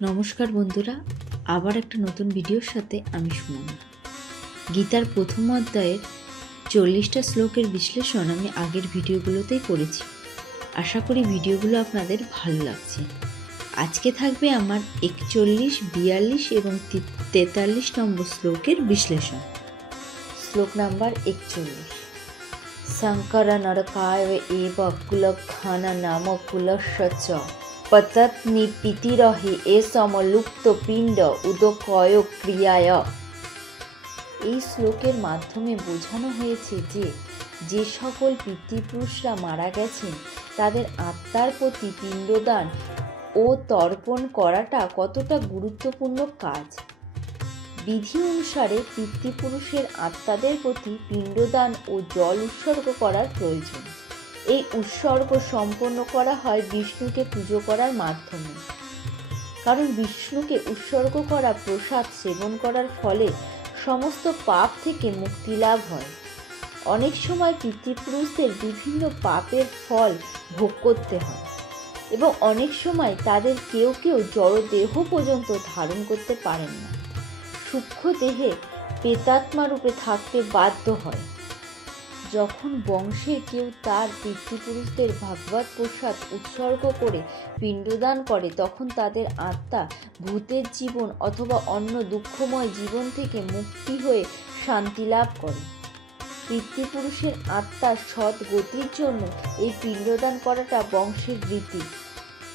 নমস্কার বন্ধুরা, আবার একটা নতুন ভিডিওর সাথে আমি সুমনা। গীতার প্রথম অধ্যায়ের 40টা শ্লোকের বিশ্লেষণ আমি আগের ভিডিওগুলোতেই করেছি। আশা করি ভিডিওগুলো আপনাদের ভালো লাগছে। আজকে থাকবে আমার 41, 42 এবং 43 নম্বর শ্লোকের বিশ্লেষণ। শ্লোক নাম্বার 41। শঙ্কর নরকায় এব কুলক্ষণ নাম কুলস্য চ পতত নিপিতিরহি এ সমলুপ্ত পিণ্ড উদকয় ক্রিয়ায়। এই শ্লোকের মাধ্যমে বোঝানো হয়েছে যে সকল পিতৃপুরুষরা মারা গেছেন তাদের আত্মার প্রতি পিণ্ডদান ও তর্পণ করাটা কতটা গুরুত্বপূর্ণ কাজ। বিধি অনুসারে পিতৃপুরুষের আত্মাদের প্রতি পিণ্ডদান ও জল উৎসর্গ করার প্রয়োজন। এই উৎসর্গ সম্পন্ন করা হয় বিষ্ণুকে পুজো করার মাধ্যমে, কারণ বিষ্ণুকে উৎসর্গ করা প্রসাদ সেবন করার ফলে সমস্ত পাপ থেকে মুক্তি লাভ হয়। অনেক সময় পিতৃপুরুষদের বিভিন্ন পাপের ফল ভোগ করতে হয় এবং অনেক সময় তাদের কেউ জড়দেহ পর্যন্ত ধারণ করতে পারেন না, সূক্ষ্ম দেহে প্রেতাত্মা রূপে থাকতে বাধ্য হয়। যখন বংশের কেউ তার পিতৃপুরুষদের ভাগবত প্রসাদ উৎসর্গ করে পিণ্ডদান করে, তখন তাদের আত্মা ভূতের জীবন অথবা অন্য দুঃখময় জীবন থেকে মুক্তি হয়ে শান্তি লাভ করে। পিতৃপুরুষের আত্মার সৎ গতির জন্য এই পিণ্ডদান করাটা বংশের রীতি।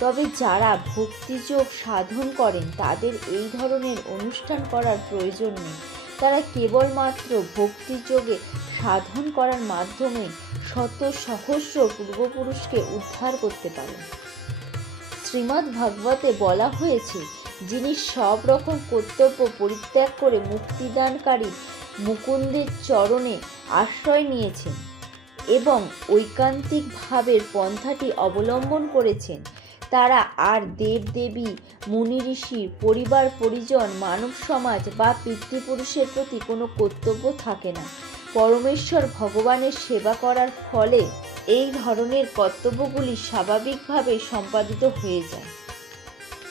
তবে যারা ভক্তিযোগ সাধন করেন তাদের এই ধরনের অনুষ্ঠান করার প্রয়োজন নেই। তারা কেবলমাত্র ভক্তিযোগে সাধন করার মাধ্যমে শত সহস্র পূর্বপুরুষকে উদ্ধার করতে পারেন। শ্রীমদ্ ভাগবতে বলা হয়েছে, যিনি সব রকম কর্তব্য পরিত্যাগ করে মুক্তিদানকারী মুকুন্দের চরণে আশ্রয় নিয়েছেন এবং ঐকান্তিক ভাবের পন্থাটি অবলম্বন করেছেন, তারা আর দেবদেবী, মুনি ঋষি, পরিবার পরিজন, মানব সমাজ বা পিতৃপুরুষের প্রতি কোনো কর্তব্য থাকে না। পরমেশ্বর ভগবানের সেবা করার ফলে এই ধরনের কর্তব্যগুলি স্বাভাবিকভাবে সম্পাদিত হয়ে যায়।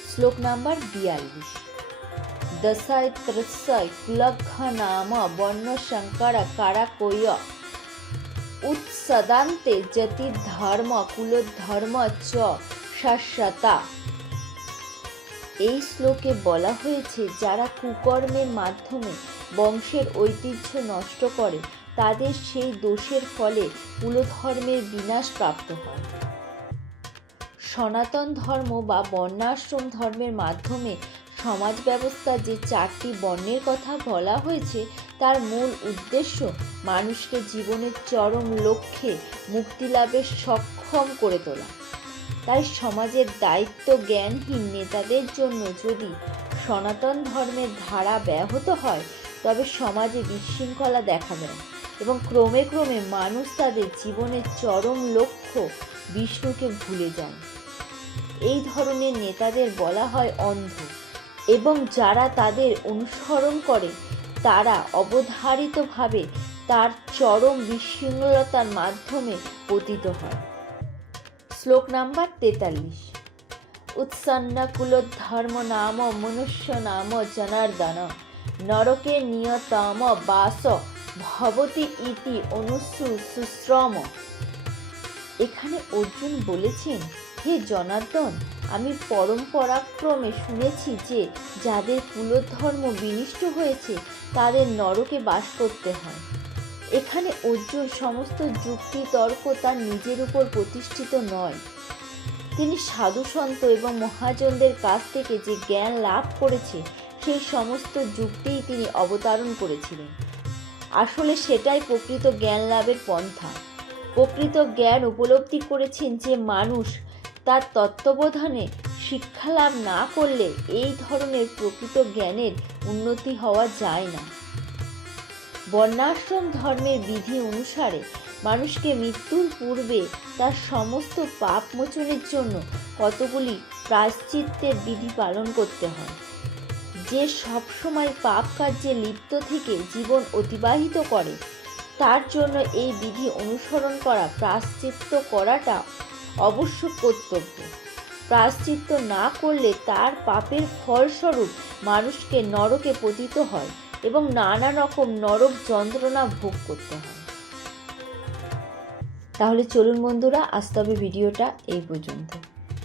শ্লোক নাম্বার 42। দশায় ত্রস্যয় কুলগ্ঘ নাম বর্ণ শঙ্কর কারাকোয় উৎসদান্তে যতি ধর্ম কুলধর্ম চ শাশ্বতা। এই শ্লোকে বলা হয়েছে, যারা কুকর্মের মাধ্যমে বংশের ঐতিহ্য নষ্ট করে তাদের সেই দোষের ফলে কুলধর্মের বিনাশ প্রাপ্ত হয়। সনাতন ধর্ম বা বর্ণাশ্রম ধর্মের মাধ্যমে সমাজ ব্যবস্থা যে 4টি বর্ণের কথা বলা হয়েছে তার মূল উদ্দেশ্য মানুষকে জীবনের চরম লক্ষ্যে মুক্তি লাভে সক্ষম করে তোলা। তাই সমাজের দায়িত্ব জ্ঞানহীন নেতাদের জন্য যদি সনাতন ধর্মের ধারা ব্যাহত হয় তবে সমাজে বিশৃঙ্খলা দেখা দেয় এবং ক্রমে ক্রমে মানুষ তাদের জীবনের চরম লক্ষ্য বিষ্ণুকে ভুলে যায়। এই ধরনের নেতাদের বলা হয় অন্ধ এবং যারা তাদের অনুসরণ করে তারা অবধারিতভাবে তার চরম বিশৃঙ্খলতার মাধ্যমে পতিত হয়। শ্লোক নাম্বার 43। উৎসন্ন কুলধর্ম নাম মনুষ্য নাম জনার্দন নরকে নিয়তম বাস ভবতি ইতি অনুশুশ্রম। এখানে অর্জুন বলেছেন, হে জনার্দন, আমি পরম্পরাক্রমে শুনেছি যে যাদের কুলধর্ম বিনষ্ট হয়েছে তাদের নরকে বাস করতে হয়। এখানে অর্জুন সমস্ত যুক্তি তর্ক তার নিজের উপর প্রতিষ্ঠিত নয়। তিনি সাধুসন্ত এবং মহাজনদের কাছ থেকে যে জ্ঞান লাভ করেছে সেই সমস্ত যুক্তিই তিনি অবতারণ করেছিলেন। আসলে সেটাই প্রকৃত জ্ঞান লাভের পন্থা। প্রকৃত জ্ঞান উপলব্ধি করেছেন যে মানুষ তার তত্ত্বাবধানে শিক্ষা লাভ না করলে এই ধরনের প্রকৃত জ্ঞানের উন্নতি হওয়া যায় না। বর্ণাশ্রম ধর্মের বিধি অনুসারে মানুষকে মৃত্যুর পূর্বে তার সমস্ত পাপ মোচনের জন্য কতগুলি প্রায়শ্চিত্তের বিধি পালন করতে হয়। যে সবসময় পাপ কার্যে লিপ্ত থেকে জীবন অতিবাহিত করে তার জন্য এই বিধি অনুসরণ করা, প্রায়শ্চিত্ত করাটা অবশ্য কর্তব্য। প্রায়শ্চিত্ত না করলে তার পাপের ফলস্বরূপ মানুষকে নরকে পতিত হয় এবং নানা রকম নরক যন্ত্রণা ভোগ করতে হয়। তাহলে চলুন বন্ধুরা, আজ তবে ভিডিওটা এই পর্যন্ত।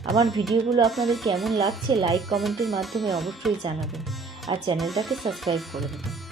আমার ভিডিওগুলো আপনাদের কেমন লাগছে লাইক কমেন্টের মাধ্যমে অবশ্যই জানাবেন, আর চ্যানেলটাকে সাবস্ক্রাইব করে দেবেন।